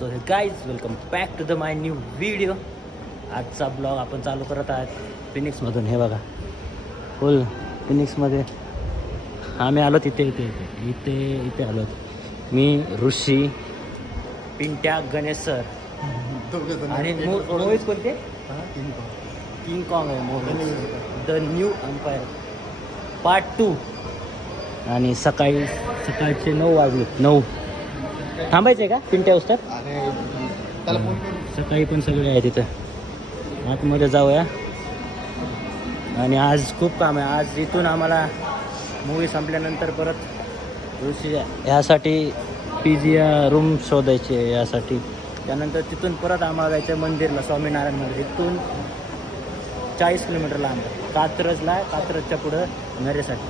So hey guys welcome back to the my new video. आजचा blog आपण चालू करत आहात फिनिक्समधून. हे बघा फुल फिनिक्समध्ये आम्ही आलो. इथे इथे इथे इथे इथे आलो. मी, ऋषी, पिंट्या, गणेश सर आणि मूवीज कोणते? किंग कॉंग आहे movie, the New Empire part 2. आणि सकाळचे 9 वाजले. 9 थांबायचं आहे का पिंट्या उस्तर? सकाळी पण सगळे आहे तिथं. आतमध्ये जाऊया. आणि आज खूप काम आहे. आज इथून आम्हाला मूवी संपल्यानंतर परत ऋषी ह्यासाठी PG रूम शोधायची आहे यासाठी. त्यानंतर तिथून परत आम्हाला जायचं आहे मंदिरला, स्वामीनारायण मंदिर. इथून 40 किलोमीटर लांब आहे. कात्रजच्या पुढं नरेसाठी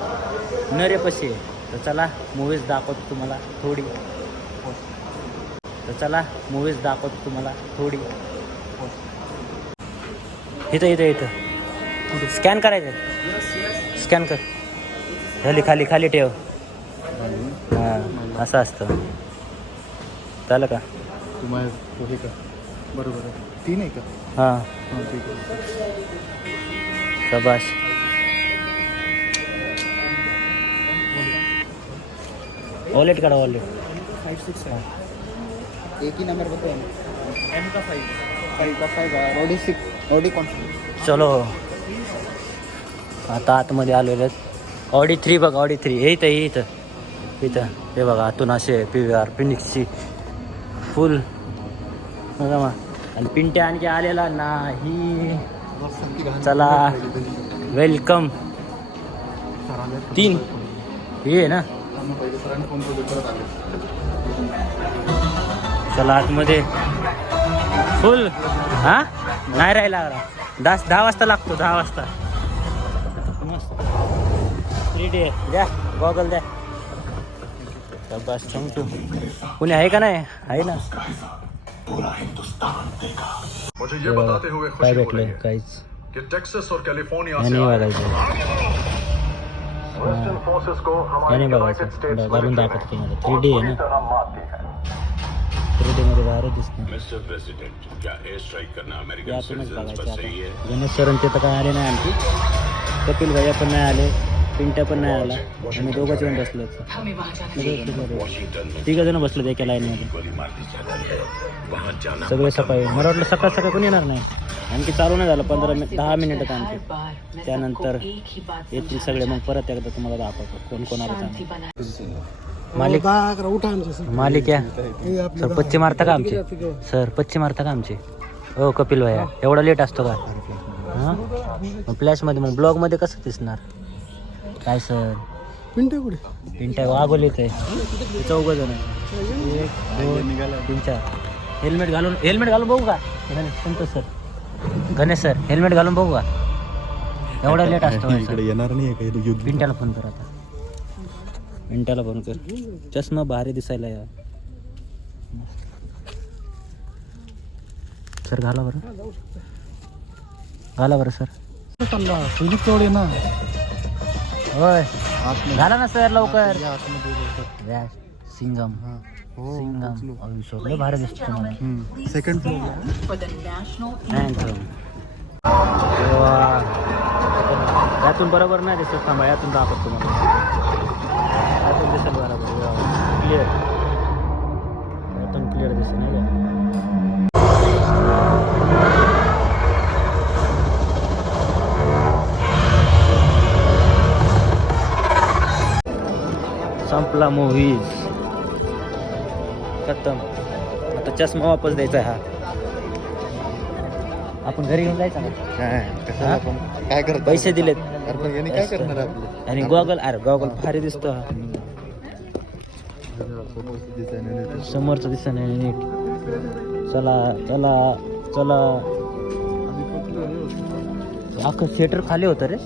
नरेपाशी आहे. तर चला मूवीज दाखवतो तुम्हाला थोडी. इथं स्कॅन करायचं. स्कॅन कर. खाली ठेव. हां असं असतं. चालेल का? तुम्हाला का बरोबर आहे. 3 आहे का? हां हां ठीक आहे. शाबाश. वॉलेट काढा. वॉलेट 5-6 है. एक ही नंबर बताओ. M का 5 का 5 ऑडी 6 ऑडी कौन सी? चलो आता आतमध्ये आलेले आहेत. ऑडी 3 बघ. ऑडी 3 हे इथं हे बघा. आतून असे PVR फिनिक्सची फुल बघा मग. आणि पिंट्या आणखी आलेला नाही. चला वेलकम. 3 हे आहे ना. चला आतमध्ये फुल. हां नाही राहिला. 10 वाजता लागतो. 10 वाजता मस्त. 3D द्या. गॉगल द्या. बस सांगतो. कुणी आहे का नाही? आहे ना. काय भेटलं? काहीच नाही बघायचं. याने बघायचं. घालून दाखवतो तुम्हाला. 3D आहे ना. 3D मध्ये भारी दिसतं. यातूनच बघायचं. गणेश सर ते तर काय आले नाही आणखी. कपिल भैया पण नाही आले. पिंट्या पण नाही आला. आणि 2घंच येऊन बसलो. 3 जण बसलो एका लाईनमध्ये. सगळे सकाळी. मला वाटलं सकाळ कोणी येणार नाही. आणखी चालू नाही झालं. 10 मिनिटात आणखी. त्यानंतर येतील सगळे. मग परत एकदा तुम्हाला दाखवतो कोण आलं. मालिक या सर. पच्ची मारता का आमचे? सर पच्ची मारता का आमचे? हो कपिल भैया. एवढा लेट असतो का? हां फ्लॅशमध्ये. मग ब्लॉगमध्ये कसं दिसणार काय सर? पिंट्या वागोलीच आहे. 4 जण आहे. 1 2 3 4. हेल्मेट घालून बघू का गणेश सर? हेल्मेट घालून बघू का? एवढा लेट असतो. येणार नाही काही. पिंट्याला फोन कर. आता पिंट्याला फोन कर. चष्मा भारी दिसायला यार. सर घाला बरं सर. ना होय घाला ना सर लवकर. सिंगम भारी दिसतो तुम्हाला. सेकंड यातून बरोबर नाही दिसत. थांबा यातून दाखवतो तुम्हाला. यातून दिसेल बरोबर. क्लिअर. यातून क्लिअर दिसेल नाही का? संपला मूवीज. खतम. आता चष्मा वापस द्यायचा आहे. हा आपण घरी घेऊन जायचा ना. काय करत? पैसे दिलेत. काय करणार आपलं? आणि गॉगल भारी दिसतो. हा समोरचं दिसत नाही नीट. चला अख्खं थिएटर खाली होतं रे.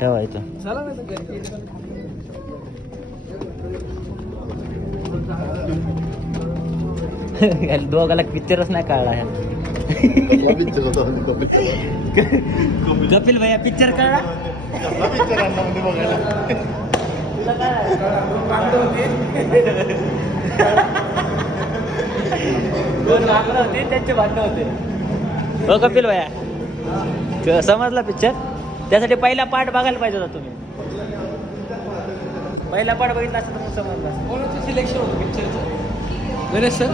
ठेवायचं. दोघाला पिक्चरच नाही काढला. कपिल भैया पिक्चर कळला तुला काय दोन भांडणं होती त्यांचे भांडणं होते हो कपिल भैया समजला पिक्चर त्यासाठी पहिला पार्ट बघायला पाहिजे होता तुम्ही पहिला पार्ट बघितला असता तर मग समजला कोणाचं सिलेक्शन होतं पिक्चरचं गणेश सर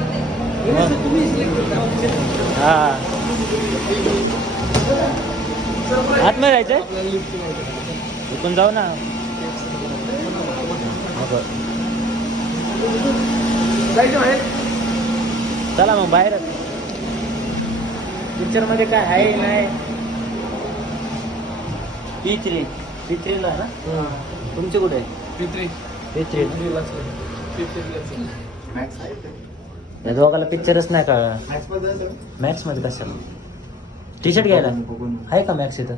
तुम्ही सिलेक्ट हा आतमध्ये जायचंय इकडून जाऊ ना चला मग बाहेरच पिक्चर मध्ये काय आहे नाही P3 ला ना तुमचे कुठे P3 या दोघाला पिक्चरच नाही कळला मॅक्स मध्ये कशाला टी शर्ट घ्यायला आहे का मॅक्स इथं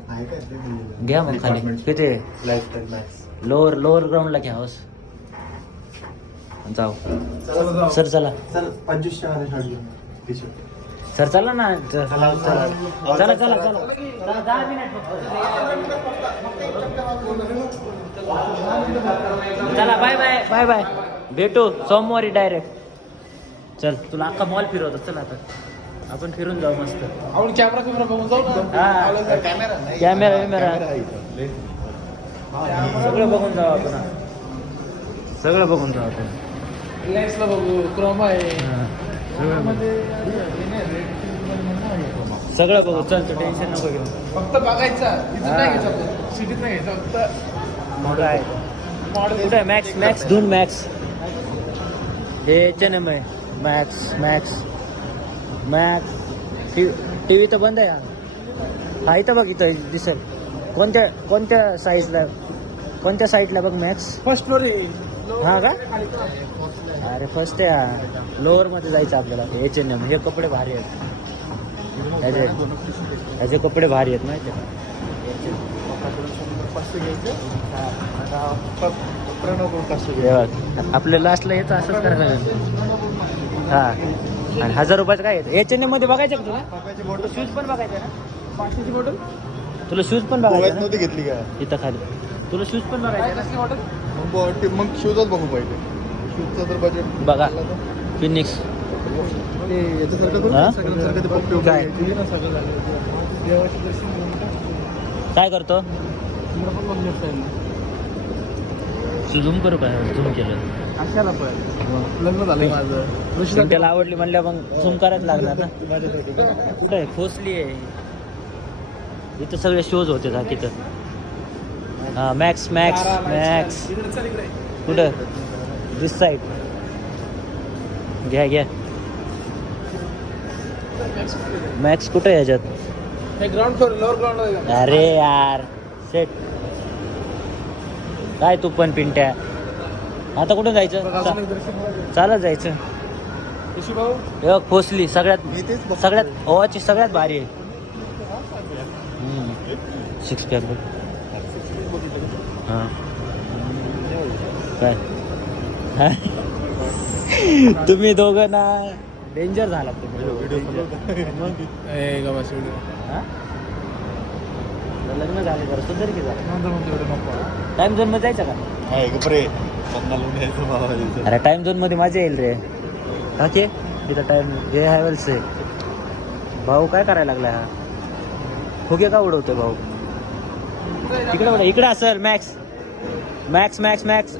घ्या मग खाली किती लोअर ग्राउंडला घ्या हवस जाऊ सर चला सर चला ना चला 10 मिनिट चला बाय बाय भेटू सोमवारी डायरेक्ट चल तुला अख्खा मॉल फिरवतो चल आता आपण फिरून जाऊ मस्त आपण कॅमेरा बघून जाऊ ना कॅमेरा सगळं बघून जाऊ आपण रिलायन्सला बघू क्रोमा आहे सगळं बघू चल तू टेन्शन नको घेऊ फक्त बघायचा इथं नाही घ्यायचं सिटीत नाही घ्यायचं फक्त मॉडेल आहे कुठे आहे मॅक्स दोन मॅक्स हे H&M आहे मॅक्स टी व्ही तर बंद आहे हा इथं बघ इथं दिसेल कोणत्या साईडला बघ मॅक्स फर्स्ट फ्लोर हा का अरे फर्स्ट आहे लोअर मध्ये जायचं आपल्याला H&M हे कपडे भारी आहेत ह्याचे कपडे भारी आहेत माहिती आहे आपल्या लास्टला येतं असंच करायचं हा आणि 1000 रुपयाचं काय येतं H&M मध्ये बघायचं का तुला शूज पण बघायचं ना 500ची बॉटल तुला शूज पण बघायचं नव्हती घेतली का इथं खाली तुला शूज पण बघायचं बॉटल मग शूजच बघू पाहिजे शूजचं तर बजेट बघा फिनिक्स काय करतो झूम करू काय झूम केलं अशाला पण लग्न झालंय माझं त्याला आवडली म्हणल्या मग झूम करायच लागणार ना कुठं आहे खोसली आहे इथं सगळे शोज होते का तिथं हा मॅक्स कुठं दिस साईड घ्या मॅक्स कुठं आहे ह्याच्यात ग्राउंड फ्लोर लोअर ग्राउंड अरे यार सेट काय तू पण पिंट्या आता कुठं जायचं चालत जायचं खोसली सगळ्यात ओवाची सगळ्यात भारी आहे 6 पॅक बघ हां काय तुम्ही दोघं ना डेंजर झाला लग्न झाले जरा सुंदर की झालं टाइम झोन मध्ये जायचं का अरे टाइम झोन मध्ये मजा येईल रे ओके तिथं टाइम हे हॅवेल्स आहे भाऊ काय करायला लागलाय हा फुगे का उडवतोय भाऊ तिकडे इकडे असेल max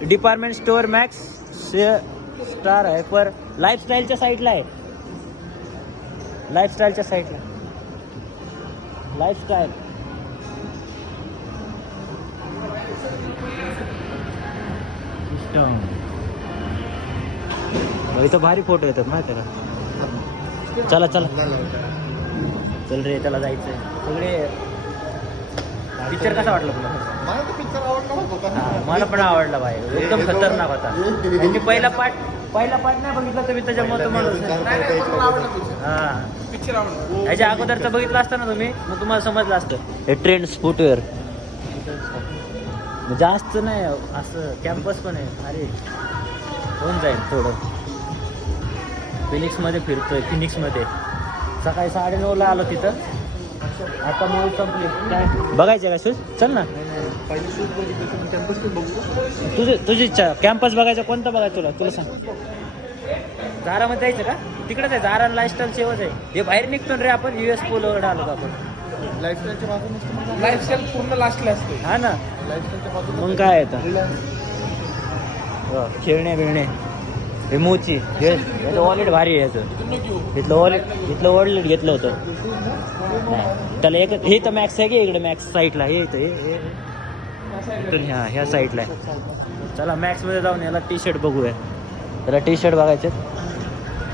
department store max star आहे पर लाईफस्टाईलच्या साईडला आहे लाईफस्टाईल इथं भारी फोटो येतात माहिती का चला चल रे त्याला जायचंय सगळे पिक्चर कसा वाटला तुला मला पण आवडला भाई एकदम खतरनाक होता त्यांनी पहिला पार्ट नाही बघितला तर मी त्याच्यामुळे हा ह्याच्या अगोदरचं बघितलं असतं ना तुम्ही मग तुम्हाला समजलं असतं हे ट्रेंड्स फुटवेअर जास्त नाही असं कॅम्पस पण आहे अरे होऊन जाईल थोडं फिनिक्समध्ये फिरतोय फिनिक्समध्ये सकाळी 9:30ला आलो तिथं. आता मूवी संपली. काय बघायचे का शूज? चल ना. पहिले शूज बघितलं कॅम्पस बघू. तुझी इच्छा. कॅम्पस बघायचा कोणता बघायचा तुला सांग. झारामध्ये जायचं का? तिकडेच आहे. झारा लाईफस्टाईल सेवच आहे. हे बाहेर निघतो रे आपण. US पोलोवर आलो आपण. लाईफस्टाईलच्या बाजून लाईफस्टाईल पूर्ण लास्टला असते. हा ना. लाईफस्टाईलच्या बाजून मग काय आहे खेळणे बिळणे हे मोची हे वॉलेट भारी आहे याचं. इथलं वॉलेट घेतलं होतं. नाही त्याला एक हे तर मॅक्स आहे की इकडे मॅक्स साईडला हे इथं हे इथून ह्या साईडला आहे. चला मॅक्समध्ये जाऊन याला टी शर्ट बघूया. त्याला टी शर्ट बघायचे.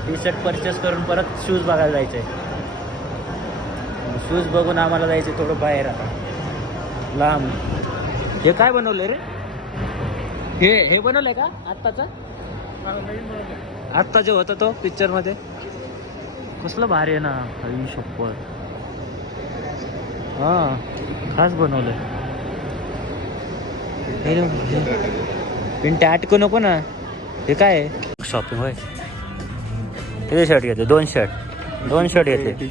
टी शर्ट परचेस करून परत शूज बघायला जायचं आहे. शूज बघून आम्हाला जायचं थोडं बाहेर आता लांब. हे काय बनवलं रे? हे बनवलंय का आत्ताचं? आत्ता जे होता तो पिक्चरमध्ये कसलं भारी आहे ना. आई शप्पथ. हां खास बनवलंय. पिंट्या अटकू नको ना. हे काय आहे? शॉपिंग होय. किती शर्ट घेतले? 2 शर्ट घेतले.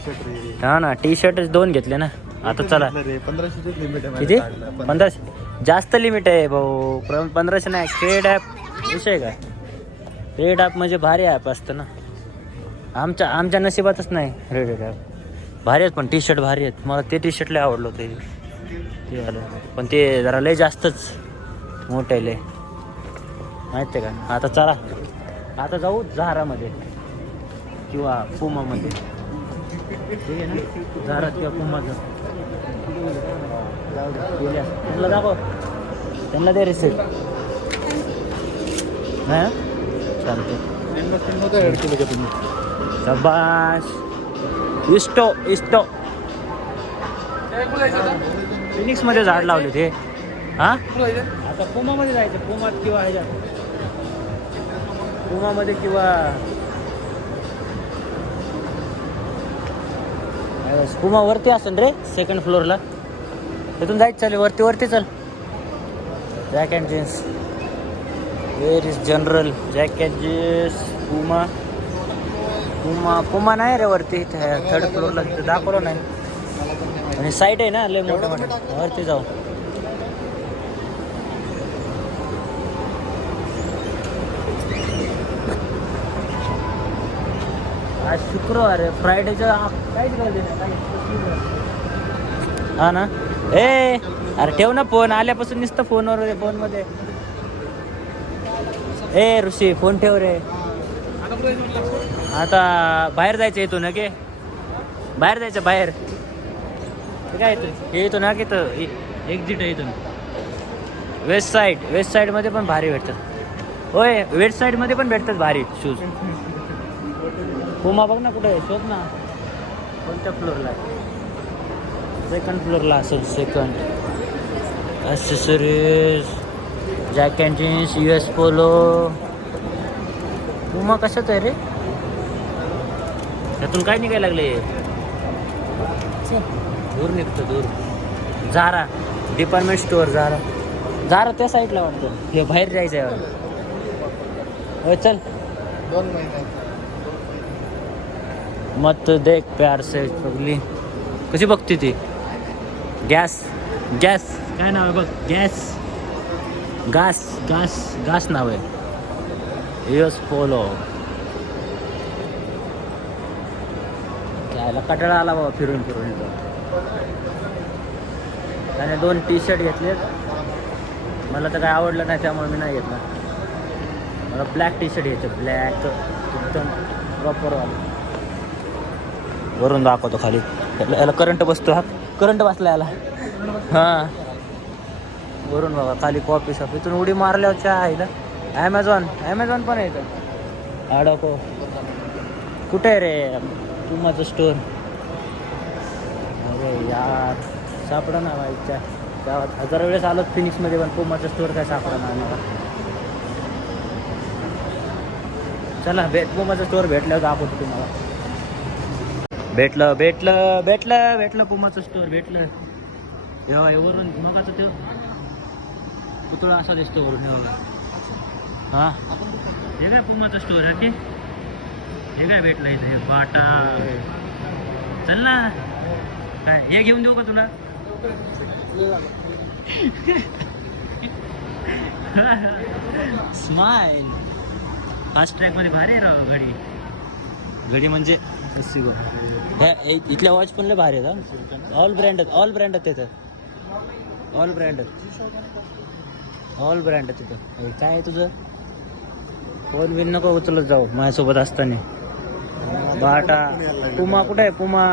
हा ना टी शर्टच 2 घेतले ना. आता चला 1500 लिमिट आहे. किती? 1500 जास्त लिमिट आहे भाऊ. 1500 नाही. क्रेड ॲप विषय काय? क्रेड ॲप म्हणजे भारी ॲप असतं ना. आमच्या नशिबातच नाही क्रेड ॲप. भारी आहेत पण टी शर्ट भारी आहेत. मला ते टी शर्ट लय आवडलं होतं. ते आलं पण ते जरा लय जास्तच मोठं आहे लय माहिती आहे का. आता चला आता जाऊ झारामध्ये किंवा पुमामध्ये. ठीक आहे ना. झारा किंवा पुमाचं तुला दाखव. त्यांना दे रिसिप्ट. हां चालते. शाबाश. इस्टो फिनिक्समध्ये झाड लावले ते. हां आता पुमामध्ये जायचं. पुमात किंवा ह्याच्यात पुमामध्ये किंवा पुमा वरती असेल रे 2nd फ्लोअरला. तिथून जायचं. चालेल वरती चल. Jack and Jones where is general Jack and Jones Puma नाही रे वरती. 3rd फ्लोअरला तिथं दाखवलं नाही. आणि साईट आहे ना लय मोठं वरती जाऊ. आज शुक्रवार आहे. फ्रायडेच्या काहीच गरज नाही. हा ना. अरे ठेव ना फोन. आल्यापासून नुसतं फोनवर फोनमध्ये. ऋषी फोन ठेव रे. आता बाहेर जायचं येतो ना की बाहेर जायचं बाहेर. काय येतो हे येतो ना की तर एक्झिट आहे इथून. वेस्ट साईडमध्ये पण भारी भेटतात. होय वेस्ट साईडमध्ये पण भेटतात भारी शूज. पुमा बघ ना कुठे आहे. शोध ना कोणत्या फ्लोअरला आहे. 2nd फ्लोअरला असेल. 2nd. Accessories Jack and Jones US Polo. Puma कशाच आहे रे? त्यातून काय निघायला लागले? दूर निघतो दूर. झारा डिपार्टमेंट स्टोअर. झारा त्या साईडला वाटतं. हे बाहेर जायचं आहे वाटतं. हो चल. 2 महिने मत देख प्यार से पगली. कशी बघते ती? गॅस काय नाव आहे बघ. गास नाव आहे. US polo. यायला कटाळा आला बाबा फिरून इथं. त्याने 2 टी शर्ट घेतले. मला तर काय आवडलं नाही त्यामुळे मी नाही घेतलं. मला ब्लॅक टी शर्ट घ्यायचं. ब्लॅक एकदम प्रॉपरवाला. वरून दाखवतो खाली. याला करंट बसतो. हा करंट बसला याला. हां वरून बघा खाली कॉफी शॉप. इथून उडी मारल्यावर चहा आहे ना. ॲमेझॉन पण आहे इथं. आडको कुठे आहे रे पुमाचं स्टोअर? अरे यार सापडा ना बाईकच्या गावात. 1000 वेळेस आलो फिनिक्समध्ये पण पुमाचं स्टोअर काय सापडा ना आम्हाला. चला पुमाचं स्टोअर भेटल्यावर दाखवतो तुम्हाला. भेटलं पुमाचं स्टोअर भेटलं. तेव्हा वरून मग आता ते पुतळा असा दिसतो वरून. हां हे काय पुमाचं स्टोअर आहे की हे काय भेटलं इथं. हे बाटा चल ना. काय हे घेऊन देऊ का तुला? स्माइल. फास्ट ट्रॅक मध्ये भारी आहे राव घडी. घडी म्हणजे इथल्या वॉच पण लय भारी आहेत. ऑल ब्रँड तिथं. ऑल ब्रँड तिथं. काय आहे तुझं? फोन बिन नको उचलत जाऊ माझ्यासोबत असताना. बाटा पुमा कुठे आहे? पुमा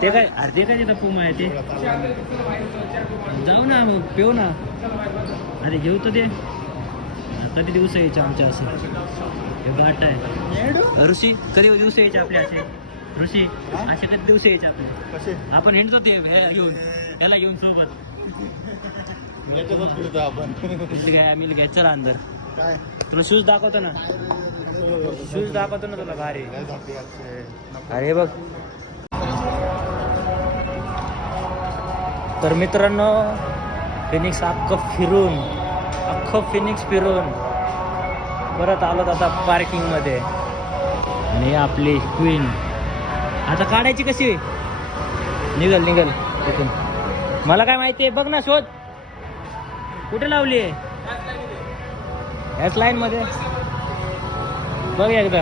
ते काय? अरे ते काय तिथं पुमा आहे ते. जाऊ ना मग पिऊ ना. अरे घेऊ तर ते. कधी दिवस यायचे आमच्या असं. हे बाटा आहे. ऋषी कधी दिवस यायचे आपले असे? ऋषी असे कधी दिवस यायचे आपले? आपण हिंडतो ते घेऊन याला घेऊन सोबत. आपण आम्ही घ्यायचं ना अंदर. तुला शूज दाखवतो ना. शूज दाखवतो ना तुला भारी. अरे बघ. तर मित्रांनो फिनिक्स अख्खं फिनिक्स फिरून परत आलो आता पार्किंग मध्ये. आणि आपली क्वीन आता काढायची कशी? निघल तिथून. मला काय माहिती आहे? बघ ना, शोध कुठे लावली आहे. याच लाईन मध्ये बघ एकदा.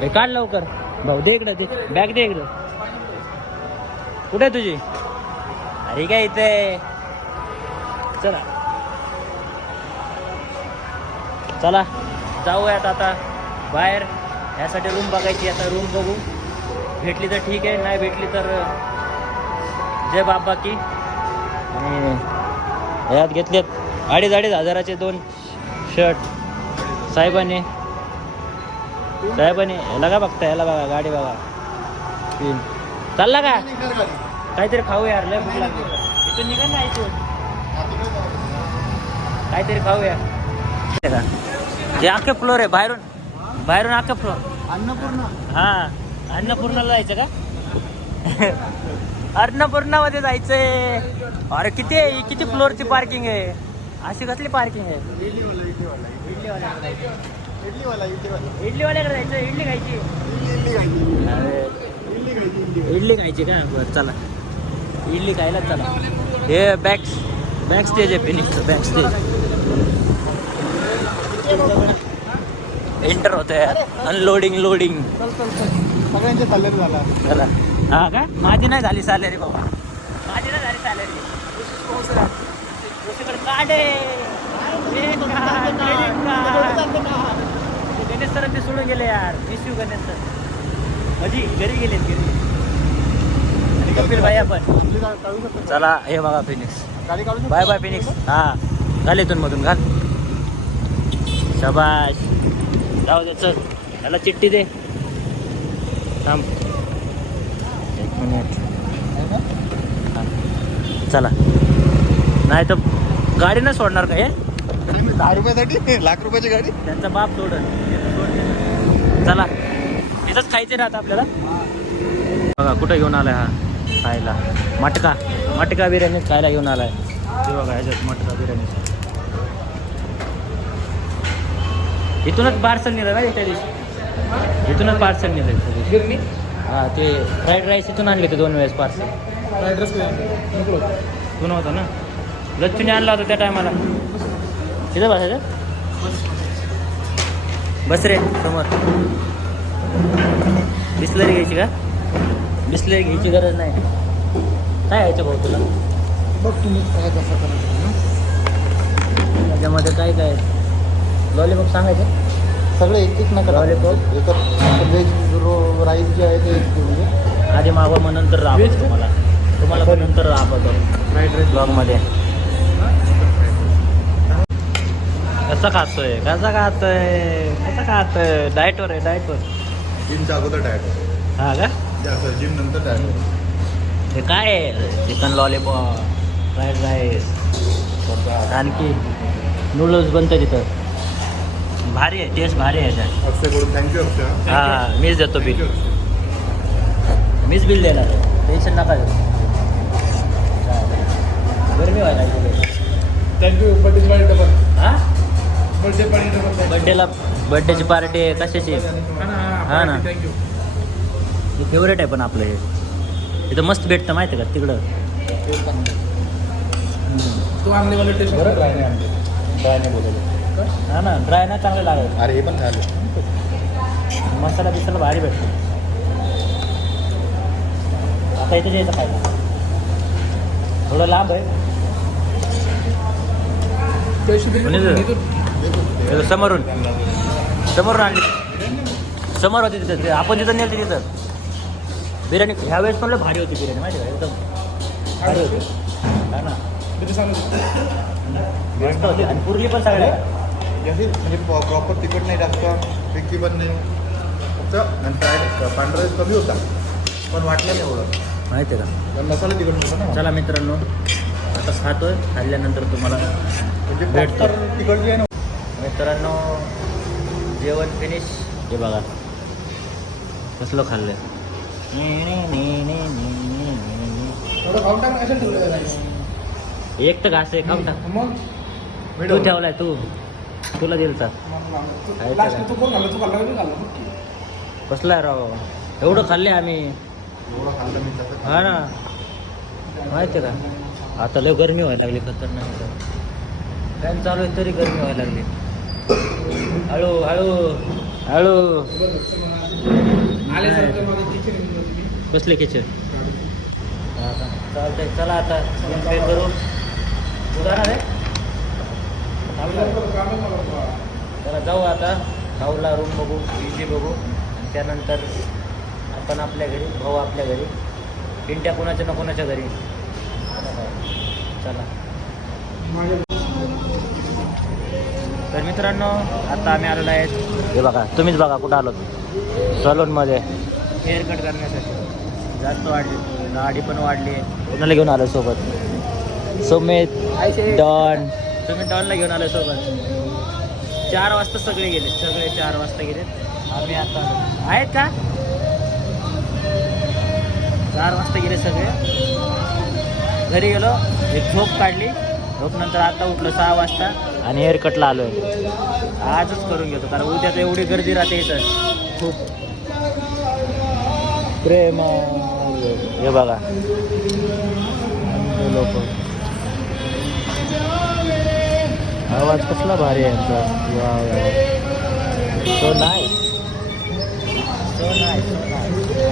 हे काढ लवकर भाऊ. दे इकडं. ते बॅग दे इकडं. कुठे आहे तुझी? अरे काय इथे. चला जाऊयात आता बाहेर. यासाठी रूम बघायची. आता रूम बघू. भेटली तर ठीक आहे, नाही भेटली तर जय बाबा की. आणि यात घेतलेत 2,500 2 शर्ट साहेबांनी. याला का बघता? याला बघा, गाडी बघा. चालला का? काहीतरी खाऊ यार, लय भूक लागली. इथून निघा ना. इथून काहीतरी खाऊया. हे अख्खे फ्लोर आहे. बाहेरून अख्खे फ्लोर. अन्नपूर्णा. हा अन्नपूर्णाला जायचं का? अन्नपूर्णामध्ये जायचंय. अरे किती फ्लोअरची पार्किंग आहे? अशी कसली पार्किंग आहे? इडलीवाल्याकडे जायचं. इडली खायची. इडली खायची का? बरं चला इडली खायला चला. हे बॅक स्टेज आहे फिनिक्सचं. बॅक स्टेज एंटर होतंय. अनलोडिंग लोडिंग सगळ्यांचे सॅलरी झाला. चला. हा का? माझी नाही झाली सॅलरी बाबा. माझी नाही झाली सॅलरी. गणेश सर ते सोडून गेले यार. Miss you Ganesh sir. माझी घरी गेले. आणि कपिल भाई आपण. चला हे बघा फिनिक्स. Bye bye Phoenix. हा घाल इथून मधून घाल. शाबाश. जाऊ दे. चल याला चिठ्ठी दे. थांब 1 मिनिट. चला. नाही तर गाडी नाही सोडणार का हे? 10 रुपयासाठी लाख रुपयाची गाडी. त्यांचा बाप सोडल. चला इथंच खायचे राहत आपल्याला. बघा कुठं घेऊन आलाय हा खायला. मटका बिर्याणी खायला घेऊन आलाय. ते बघा ह्याच्यात मटका बिर्याणी. इथूनच पार्सल नेलं ना त्या दिवशी. इथूनच पार्सल नेलं त्या दिवशी. हा ते फ्राईड राईस इथून आणले ते 2 वेळेस पार्सल. फ्राईड राईस तू नव्हता ना? लच्छूने आणला होता त्या टायमाला. तिथं बसायचं. बस रे समोर. बिस्लरी घ्यायची का? बिस्लरी घ्यायची गरज नाही. काय घ्यायचं भाऊ तुला? बघ तुम्ही काय कसं करायचं. त्याच्यामध्ये काय लॉलीपॉप सांगायचं. सगळे एक नका. लॉलीपॉप एकच व्हेज राईस जे आहे ते एक. आधी मागवा मग नंतर राहतो. तुम्हाला पण नंतर राहतो फ्राईड राईस ब्लॉगमध्ये. कसं खातोय डाएटवर आहे. डाएटवर जिमच्या अगोदर डाएट. हा का? जिम नंतर डाएट. हे काय आहे? चिकन लॉलीपॉप, फ्राईड राईस, आणखी नूडल्स बनतं तिथं. भारी आहे. टेस्ट भारी आहे त्यात. अक्षयकडून थँक्यू अक्षय. हां मीच देतो बिल. मीच बिल देणार. टेन्शन नका देऊ. गरमी व्हायला लागली. थँक्यू. Birthday party double. हां बर्थडे पार्टी डबल. बड्डेची पार्टी आहे कशाची? हा ना. थँक्यू. हे फेवरेट आहे पण आपलं हे इथं मस्त भेटतं माहिती आहे का तिकडं. तू आणले मला टेस्ट बरं ड्राय नाही आणले. ड्राय नाही बोलवलं. हा ना ड्राय ना चांगलं लागेल. अरे हे पण झालं. मसाला बिसाला भारी भेटतो. आता इथे जायचं खायला थोडं लांब आहे. समोरून समोरून आणली समोर होती तिथं ते आपण तिथं नेली तिथं बिर्याणी. ह्या वेळेस पण लय भारी होती बिर्याणी माहिती का एकदम भारी होती. हा ना मस्त होती आणि पुरली पण सगळ्या. म्हणजे प्रॉपर तिखट नाही जास्त फिक्की पण नाही फक्त नंतर पांढरा रस कमी होता पण वाटलं नाही एवढं माहिती आहे का. पण मसाला तिखट होता ना. चला मित्रांनो आता खातोय. खाल्ल्यानंतर तुम्हाला म्हणजे भेटतं. प्रॉपर तिखट जे आहे ना. मित्रांनो जेवण फिनिश. हे बघा कसलं खाल्लं. एवढं खाऊन टाक असं ठेवलं नाही. एक तर घास आहे खाऊन टाक. मग तू ठेवलाय तू तुला दिल तर लास्ट तू कोण घालला तू खाल्ला की घालला बघ की. कसला आहे राव एवढं खाल्ले आम्ही. एवढं खाल्लं मी तसं. हा ना माहिती आहे का. आता लय गरमी व्हायला लागली खतरनाक. फॅन चालू आहे तरी गरमी व्हायला लागली. हळू हळू हळू आल्यासारखं माझं किचन होती मी. कसले किचन. चालतंय चला आता पे करू. उदाहरण आहे चला जाऊ आता खाऊला रूम बघू पीजी बघू आणि त्यानंतर आपण आपल्या घरी भाऊ आपल्या घरी पिंट्या कोणाच्या ना कोणाच्या घरी. चला तर मित्रांनो आता आम्ही आलेलो आहेत. हे बघा तुम्हीच बघा कुठं आलो सलूनमध्ये हेअर कट करण्यासाठी. जास्त वाढली गाडी पण वाढली. कोणाला घेऊन आलो सोबत सुमित डॉन. तुम्ही डॉनला घेऊन आलो सोबत. 4 वाजता सगळे गेले सगळे 4 वाजता गेले. आम्ही आता आहेत का 4 वाजता गेले सगळे. घरी गेलो एक झोप काढली. झोपनंतर आता उठलो 6 वाजता आणि हेअरकटला आलो आहे. आजच करून घेतो कारण उद्या तर एवढी गर्दी राहते इथं खूप. प्रेम हे बघा लोक. आवाज कसला भारी आहे यांचा. So nice so nice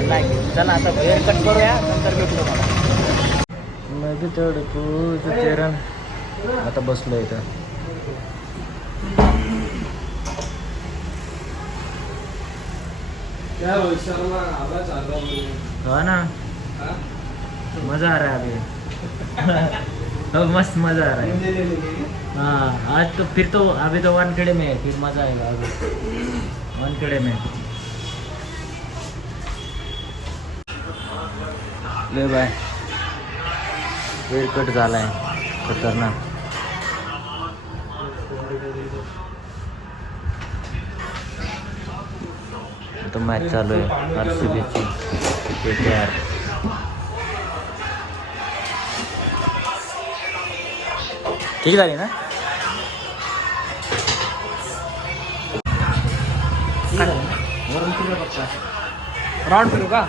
nice. चला आता हेअर कट करूया नंतर भेटलो मला. आता बसलो इथं. हो ना मज़ा आ रहा है अभी. अब मस्त मज़ा आ रहा है. हाँ आज तो फिर तो अभी तो वानखेड़े में है फिर मज़ा आएगा अभी वानखेड़े में. ले बाय हेअर कट झाला आहे खतरनाक. तो मॅच चालू आहे RCBची KKR. ठीक झाली ना. राऊंड फिरू का.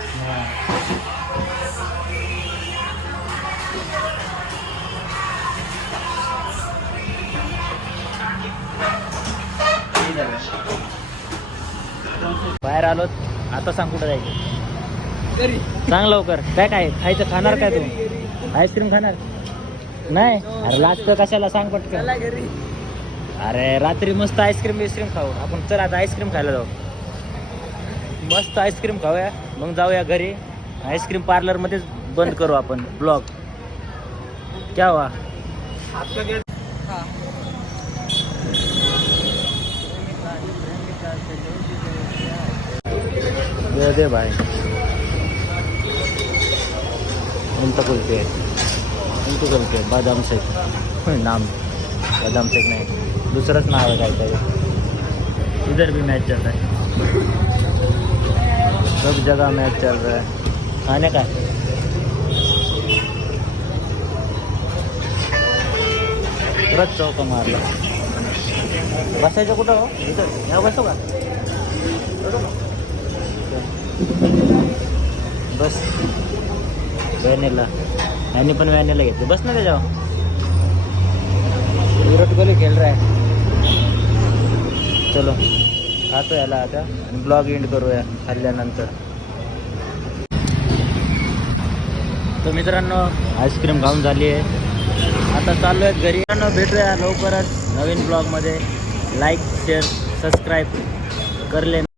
बाहेर आलो आता सांग कुठं जायचं. घरी सांग लवकर. काय काय खायचं खाणार काय तू. आईस्क्रीम खाणार नाही. अरे लागतं कशाला सांग पटकन. चला घरी. अरे रात्री मस्त आईस्क्रीम बिस्क्रीम खाऊ आपण. चल आता आईस्क्रीम खायला जाऊ. मस्त आईस्क्रीम खाऊया मग जाऊया घरी. आईस्क्रीम पार्लरमध्येच बंद करू आपण ब्लॉग. क्या हुआ. आपलं गेट. दे भाई उनका कुल्फी है. उनको कुल्फी है बादाम शेक नाम. बादाम शेक नहीं दूसराच नाव है काहीतरी. इधर भी मैच चल रहा है. सब जगह मैच चल रहा है. खाने का परत चौका मारला. बसायचं कुठं हो. इथं ह्या बसू का. बस व्हॅनिला. यांनी पण व्हॅनिला घेतली. बस ना त्याच्यावर. विराट कोहली खेळ रहा है. चलो खातो याला आता आणि ब्लॉग एंड करूया खाल्ल्यानंतर. तर मित्रांनो आईस्क्रीम खाऊन झाली आहे. आता चाललो आहे घरी. भेटूया लवकरच नवीन ब्लॉगमध्ये. लाईक शेअर सबस्क्राईब कर लेना.